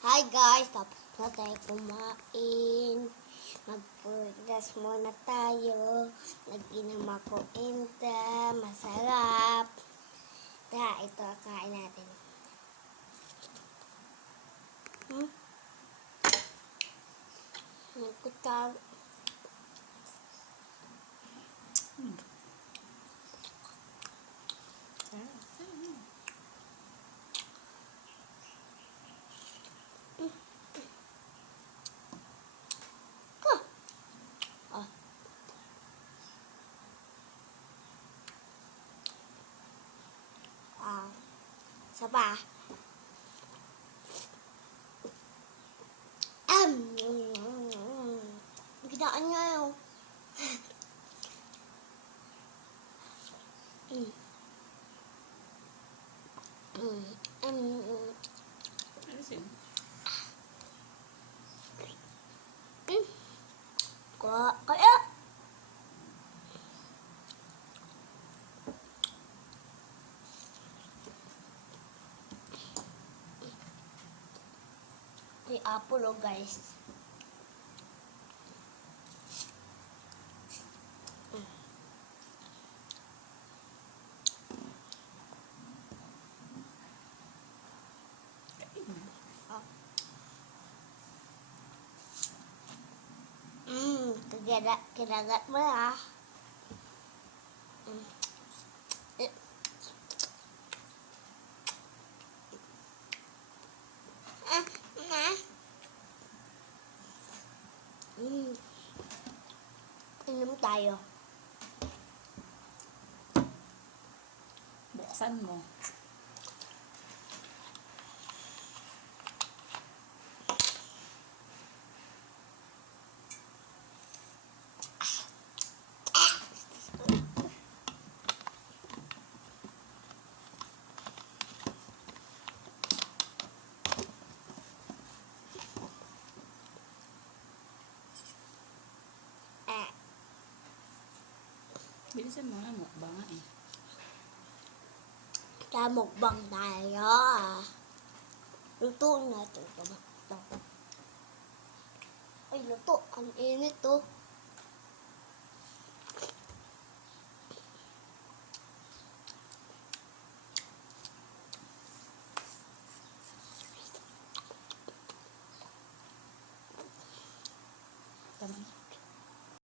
Hi guys, tapos na tayo kumain. Mag-purgas muna tayo. Nag-inom ako inta. Masarap. Tara, ito kain natin. Nagkutal. Isa pa. Ginaan nga yun. Alisin. Kaya may apple guys. Kinagat mo na. Inom tayo. Buksan mo. Bilisan mo na, mukbang nga eh. Kaya mukbang tayo. Luto na ito. Ay, luto. Ang init to.